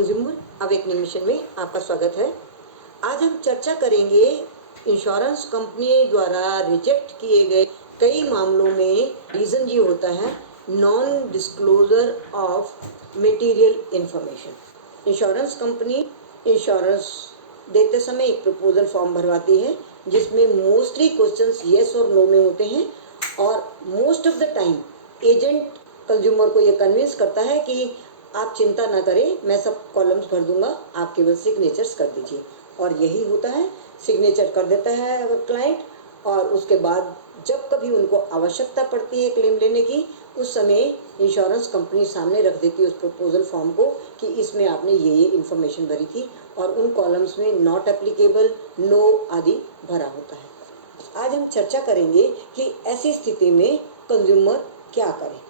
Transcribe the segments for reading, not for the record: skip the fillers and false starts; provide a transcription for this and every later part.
Consumer awakening mission में आपका स्वागत है। आज हम चर्चा करेंगे इंश्योरेंस कंपनी द्वारा रिजेक्ट किए गए कई मामलों में रीज़न ये होता है non disclosure of material information. Insurance company insurance देते समय एक प्रपोजल फॉर्म भरवाती है जिसमें मोस्टली क्वेश्चंस येस और नो में होते हैं और most of the time agent consumer को ये कन्विंस करता है कि आप चिंता ना करें, मैं सब कॉलम्स भर दूंगा, आप केवल सिग्नेचर्स कर दीजिए। और यही होता है, सिग्नेचर कर देता है क्लाइंट और उसके बाद जब कभी उनको आवश्यकता पड़ती है क्लेम लेने की, उस समय इंश्योरेंस कंपनी सामने रख देती है उस प्रपोजल फॉर्म को कि इसमें आपने ये इन्फॉर्मेशन भरी थी और उन कॉलम्स में नॉट एप्लीकेबल, नो आदि भरा होता है। आज हम चर्चा करेंगे कि ऐसी स्थिति में कंज्यूमर क्या करे।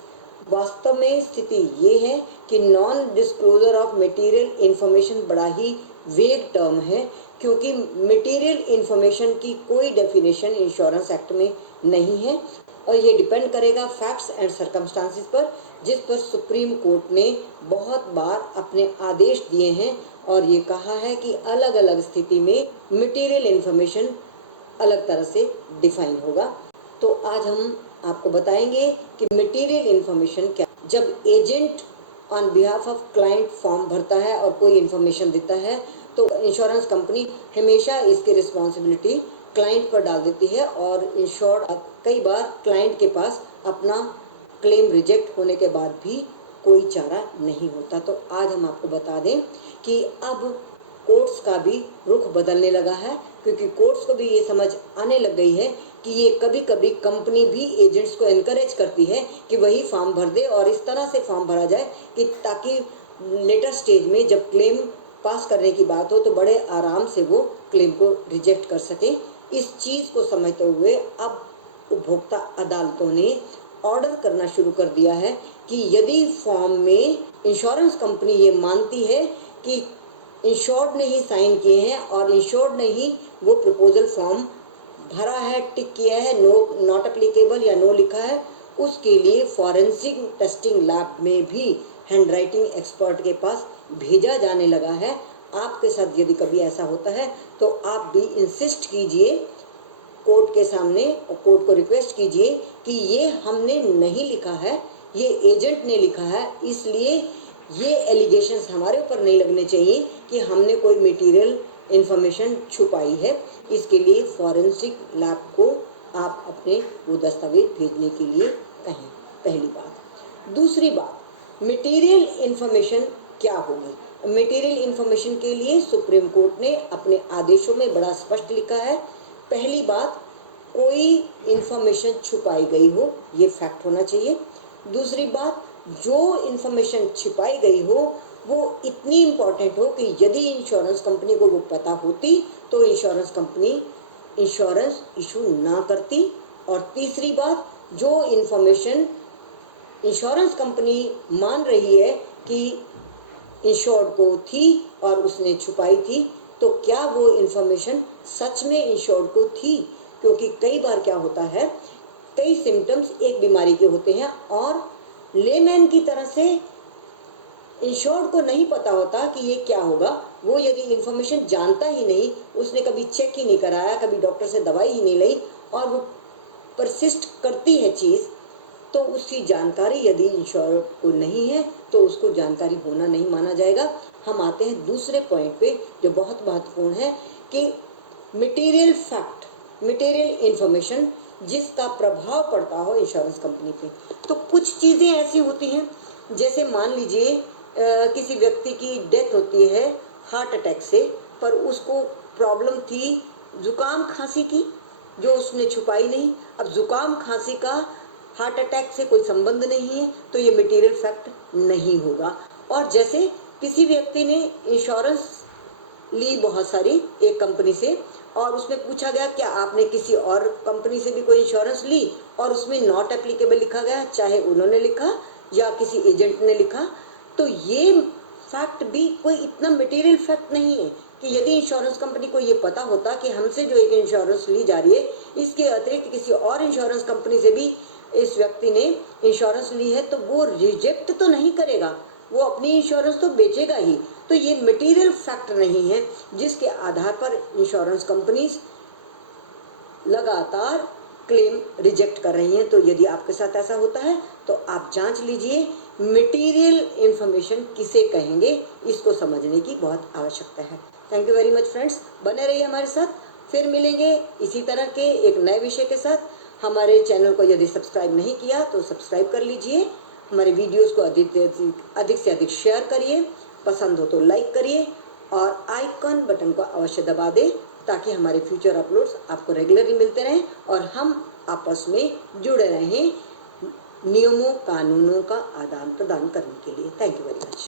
वास्तव में स्थिति ये है कि non disclosure of material information बड़ा ही वेग टर्म है, क्योंकि मटेरियल इन्फॉर्मेशन की कोई डेफिनेशन इंश्योरेंस एक्ट में नहीं है और ये डिपेंड करेगा फैक्ट्स एंड सर्कमस्टांसिस पर, जिस पर सुप्रीम कोर्ट ने बहुत बार अपने आदेश दिए हैं और ये कहा है कि अलग अलग स्थिति में मटेरियल इन्फॉर्मेशन अलग तरह से डिफाइन होगा। तो आज हम आपको बताएंगे कि मटेरियल इन्फॉर्मेशन क्या। जब agent on behalf of client form भरता है और कोई इन्फॉर्मेशन देता है तो इंश्योरेंस कंपनी हमेशा इसकी रिस्पॉन्सिबिलिटी क्लाइंट पर डाल देती है और इंश्योर्ड कई बार क्लाइंट के पास अपना क्लेम रिजेक्ट होने के बाद भी कोई चारा नहीं होता। तो आज हम आपको बता दें कि अब कोर्ट्स का भी रुख बदलने लगा है, क्योंकि कोर्ट्स को भी ये समझ आने लग गई है कि ये कभी कभी कंपनी भी एजेंट्स को एनकरेज करती है कि वही फॉर्म भर दे और इस तरह से फॉर्म भरा जाए कि ताकि लेटर स्टेज में जब क्लेम पास करने की बात हो तो बड़े आराम से वो क्लेम को रिजेक्ट कर सके। इस चीज़ को समझते हुए अब उपभोक्ता अदालतों ने ऑर्डर करना शुरू कर दिया है कि यदि फॉर्म में इंश्योरेंस कंपनी ये मानती है कि इंश्योर्ड ने ही साइन किए हैं और इंश्योर्ड ने ही वो प्रपोजल फॉर्म भरा है, टिक किया है, नो नॉट एप्लीकेबल या नो लिखा है, उसके लिए फॉरेंसिक टेस्टिंग लैब में भी हैंड राइटिंग एक्सपर्ट के पास भेजा जाने लगा है। आपके साथ यदि कभी ऐसा होता है तो आप भी इंसिस्ट कीजिए कोर्ट के सामने और कोर्ट को रिक्वेस्ट कीजिए कि ये हमने नहीं लिखा है, ये एजेंट ने लिखा है, इसलिए ये एलिगेशंस हमारे ऊपर नहीं लगने चाहिए कि हमने कोई मटेरियल इन्फॉर्मेशन छुपाई है। इसके लिए फॉरेंसिक लैब को आप अपने वो दस्तावेज भेजने के लिए कहें, पहली बात। दूसरी बात, मटेरियल इन्फॉर्मेशन क्या होगी। मटेरियल इन्फॉर्मेशन के लिए सुप्रीम कोर्ट ने अपने आदेशों में बड़ा स्पष्ट लिखा है। पहली बात, कोई इन्फॉर्मेशन छुपाई गई हो ये फैक्ट होना चाहिए। दूसरी बात, जो इन्फॉर्मेशन छिपाई गई हो वो इतनी इम्पोर्टेंट हो कि यदि इंश्योरेंस कंपनी को वो पता होती तो इंश्योरेंस कंपनी इंश्योरेंस इशू ना करती। और तीसरी बात, जो इन्फॉर्मेशन इंश्योरेंस कंपनी मान रही है कि इंश्योर्ड को थी और उसने छुपाई थी, तो क्या वो इन्फॉर्मेशन सच में इंश्योर्ड को थी। क्योंकि कई बार क्या होता है, कई सिम्टम्स एक बीमारी के होते हैं और लेमैन की तरह से इंश्योर्ड को नहीं पता होता कि ये क्या होगा। वो यदि इन्फॉर्मेशन जानता ही नहीं, उसने कभी चेक ही नहीं कराया, कभी डॉक्टर से दवाई ही नहीं ली और वो परसिस्ट करती है चीज़, तो उसकी जानकारी यदि इंश्योर्ड को नहीं है तो उसको जानकारी होना नहीं माना जाएगा। हम आते हैं दूसरे पॉइंट पे जो बहुत महत्वपूर्ण है कि मटेरियल फैक्ट, मटेरियल इन्फॉर्मेशन जिसका प्रभाव पड़ता हो इंश्योरेंस कंपनी पे। तो कुछ चीज़ें ऐसी होती हैं, जैसे मान लीजिए किसी व्यक्ति की डेथ होती है हार्ट अटैक से, पर उसको प्रॉब्लम थी जुकाम खांसी की जो उसने छुपाई नहीं। अब जुकाम खांसी का हार्ट अटैक से कोई संबंध नहीं है तो ये मटेरियल फैक्ट नहीं होगा। और जैसे किसी व्यक्ति ने इंश्योरेंस ली बहुत सारी एक कंपनी से और उसमें पूछा गया क्या आपने किसी और कंपनी से भी कोई इंश्योरेंस ली और उसमें नॉट एप्लीकेबल लिखा गया, चाहे उन्होंने लिखा या किसी एजेंट ने लिखा, तो ये फैक्ट भी कोई इतना मटेरियल फैक्ट नहीं है कि यदि इंश्योरेंस कंपनी को ये पता होता कि हमसे जो एक इंश्योरेंस ली जा रही है इसके अतिरिक्त किसी और इंश्योरेंस कंपनी से भी इस व्यक्ति ने इंश्योरेंस ली है, तो वो रिजेक्ट तो नहीं करेगा, वो अपनी इंश्योरेंस तो बेचेगा ही। तो ये मटेरियल फैक्ट नहीं है जिसके आधार पर इंश्योरेंस कंपनीज लगातार क्लेम रिजेक्ट कर रही हैं। तो यदि आपके साथ ऐसा होता है तो आप जांच लीजिए, मटेरियल इंफॉर्मेशन किसे कहेंगे, इसको समझने की बहुत आवश्यकता है। Thank you very much friends, बने रहिए हमारे साथ, फिर मिलेंगे इसी तरह के एक नए विषय के साथ। हमारे चैनल को यदि सब्सक्राइब नहीं किया तो सब्सक्राइब कर लीजिए, हमारे वीडियोस को अधिक से अधिक शेयर करिए, पसंद हो तो लाइक करिए और आइकन बटन को अवश्य दबा दें ताकि हमारे फ्यूचर अपलोड्स आपको रेगुलरली मिलते रहें और हम आपस में जुड़े रहें नियमों कानूनों का आदान प्रदान करने के लिए। Thank you very much.